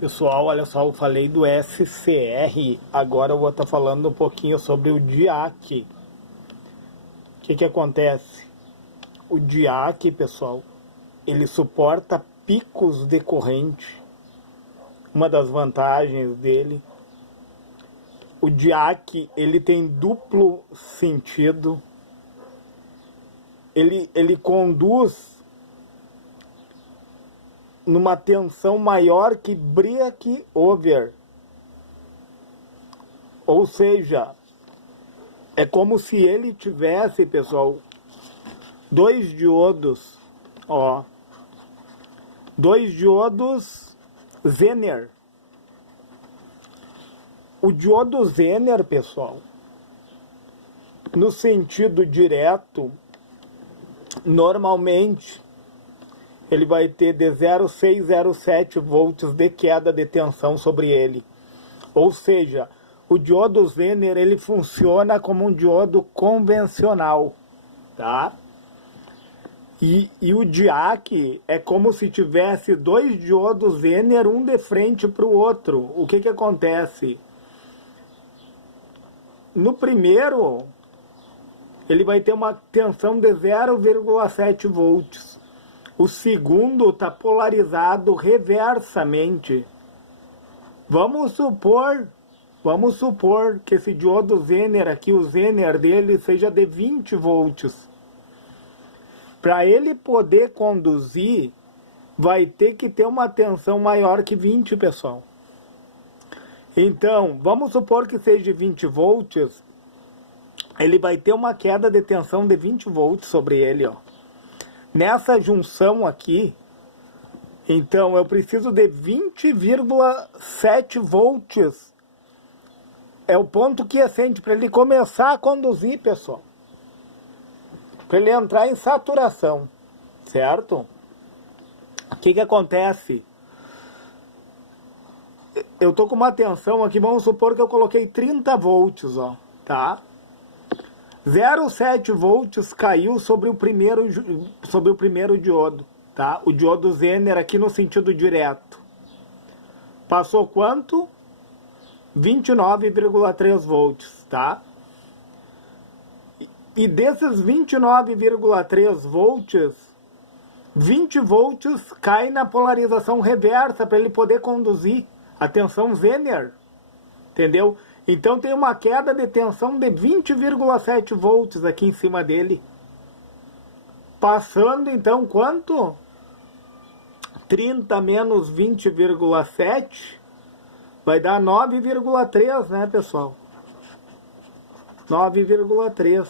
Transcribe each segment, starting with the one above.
Pessoal, olha só, eu falei do SCR, agora eu vou estar falando um pouquinho sobre o DIAC. O que acontece? O DIAC, pessoal, ele suporta picos de corrente. Uma das vantagens dele. O DIAC, ele tem duplo sentido. Ele conduz numa tensão maior que break over. Ou seja, é como se ele tivesse, pessoal, dois diodos Zener. O diodo Zener, pessoal, no sentido direto, normalmente ele vai ter de 0,607 volts de queda de tensão sobre ele. Ou seja, o diodo Zener, ele funciona como um diodo convencional, tá? E o DIAC é como se tivesse dois diodos Zener, um de frente para o outro. O que acontece? No primeiro, ele vai ter uma tensão de 0,7 volts. O segundo está polarizado reversamente. Vamos supor que esse diodo Zener aqui, o Zener dele, seja de 20 volts. Para ele poder conduzir, vai ter que ter uma tensão maior que 20, pessoal. Então, vamos supor que seja 20 volts, ele vai ter uma queda de tensão de 20 volts sobre ele, ó. Nessa junção aqui, então eu preciso de 20,7 volts. É o ponto quiescente para ele começar a conduzir, pessoal. Para ele entrar em saturação, certo? O que acontece? Eu tô com uma tensão aqui, vamos supor que eu coloquei 30 volts, ó, tá? 0,7 volts caiu sobre o primeiro diodo, tá? O diodo Zener aqui no sentido direto. Passou quanto? 29,3 volts, tá? E desses 29,3 volts, 20 volts cai na polarização reversa para ele poder conduzir a tensão Zener, entendeu? Então tem uma queda de tensão de 20,7 volts aqui em cima dele. Passando então quanto? 30 menos 20,7 vai dar 9,3, né, pessoal? 9,3.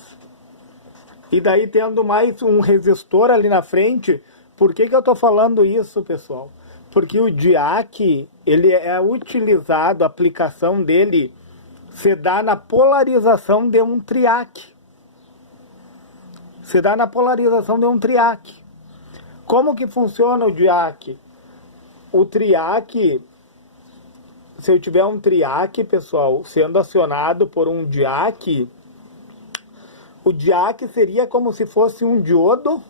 E daí tendo mais um resistor ali na frente. Por que eu tô falando isso, pessoal? Porque o DIAC, ele é utilizado, a aplicação dele se dá na polarização de um triac. Se dá na polarização de um triac. Como que funciona o DIAC? O triac, se eu tiver um triac, pessoal, sendo acionado por um DIAC, o DIAC seria como se fosse um diodo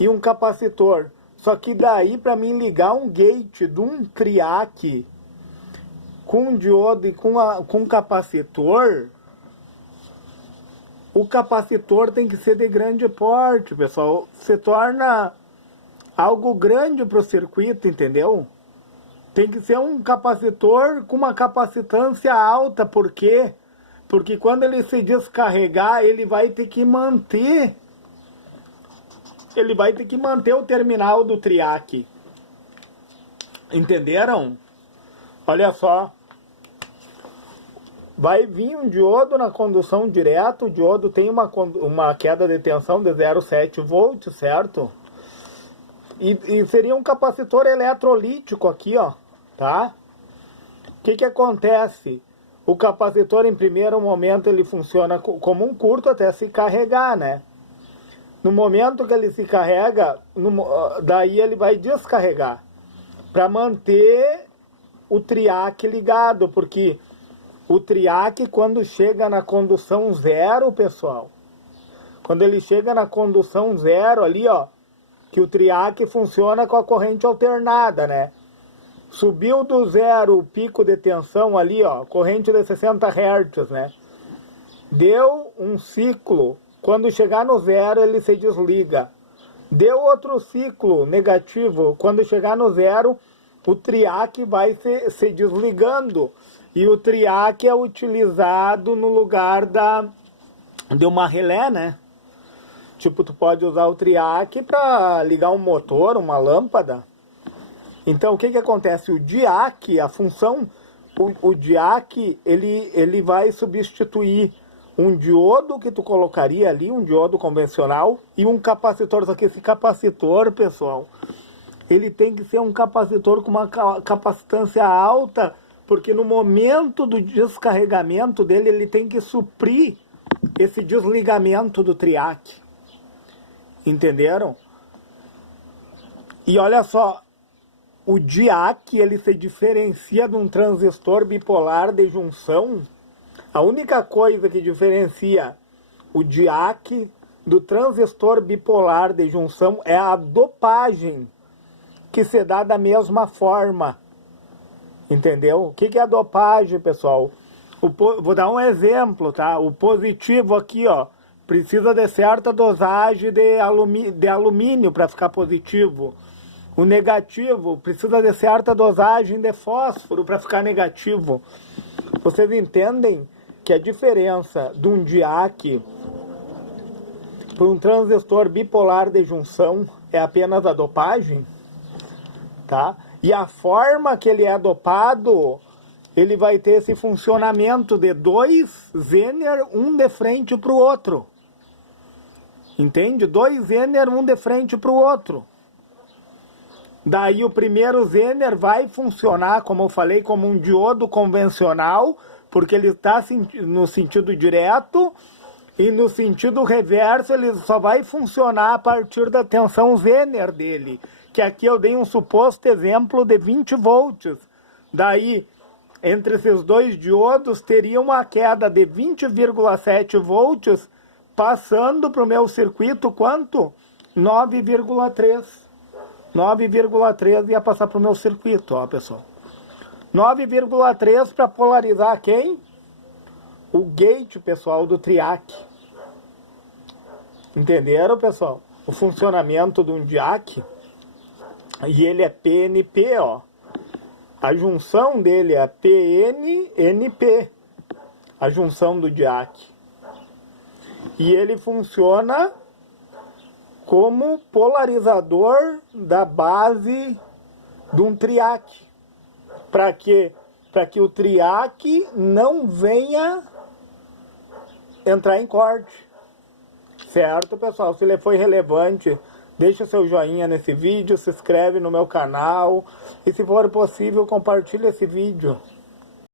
e um capacitor. Só que daí, para mim ligar um gate de um triac com um diodo e com um capacitor, o capacitor tem que ser de grande porte, pessoal. Se torna algo grande para o circuito, entendeu? Tem que ser um capacitor com uma capacitância alta. Por quê? Porque quando ele se descarregar, ele vai ter que manter o terminal do triac. Entenderam? Olha só. Vai vir um diodo na condução direta. O diodo tem uma queda de tensão de 0,7 volts, certo? E seria um capacitor eletrolítico aqui, ó, tá? O que acontece? O capacitor, em primeiro momento, ele funciona como um curto até se carregar, né? No momento que ele se carrega, daí ele vai descarregar para manter o triac ligado, porque o triac, quando chega na condução zero, pessoal, quando ele chega na condução zero ali, ó, que o triac funciona com a corrente alternada, né? Subiu do zero o pico de tensão ali, ó, corrente de 60 Hz, né? Deu um ciclo, quando chegar no zero ele se desliga. Deu outro ciclo negativo, quando chegar no zero o triac vai se desligando. E o triac é utilizado no lugar de uma relé, né? Tipo, tu pode usar o triac para ligar um motor, uma lâmpada. Então, o que acontece? O diac, a função, o diac, ele vai substituir um diodo que tu colocaria ali, um diodo convencional, e um capacitor. Só que esse capacitor, pessoal, ele tem que ser um capacitor com uma capacitância alta, porque no momento do descarregamento dele, ele tem que suprir esse desligamento do triac. Entenderam? E olha só, o diac, ele se diferencia de um transistor bipolar de junção. A única coisa que diferencia o diac do transistor bipolar de junção é a dopagem, que se dá da mesma forma. Entendeu? O que é a dopagem, pessoal? Vou dar um exemplo, tá? O positivo aqui, ó, precisa de certa dosagem de alumínio para ficar positivo. O negativo precisa de certa dosagem de fósforo para ficar negativo. Vocês entendem que a diferença de um diac para um transistor bipolar de junção é apenas a dopagem? Tá? E a forma que ele é dopado, ele vai ter esse funcionamento de dois Zener, um de frente para o outro. Entende? Dois Zener, um de frente para o outro. Daí o primeiro Zener vai funcionar, como eu falei, como um diodo convencional, porque ele está no sentido direto, e no sentido reverso ele só vai funcionar a partir da tensão Zener dele, que aqui eu dei um suposto exemplo de 20 volts. Daí, entre esses dois diodos, teria uma queda de 20,7 volts, passando para o meu circuito quanto? 9,3. 9,3 ia passar para o meu circuito, ó, pessoal. 9,3 para polarizar quem? O gate, pessoal, do triac. Entenderam, pessoal? O funcionamento de um diac. E ele é PNP, ó. A junção dele é PN-NP. A junção do diac. E ele funciona como polarizador da base de um triac. Para quê? Para que o triac não venha entrar em corte. Certo, pessoal? Se ele foi relevante, deixa seu joinha nesse vídeo, se inscreve no meu canal e, se for possível, compartilhe esse vídeo.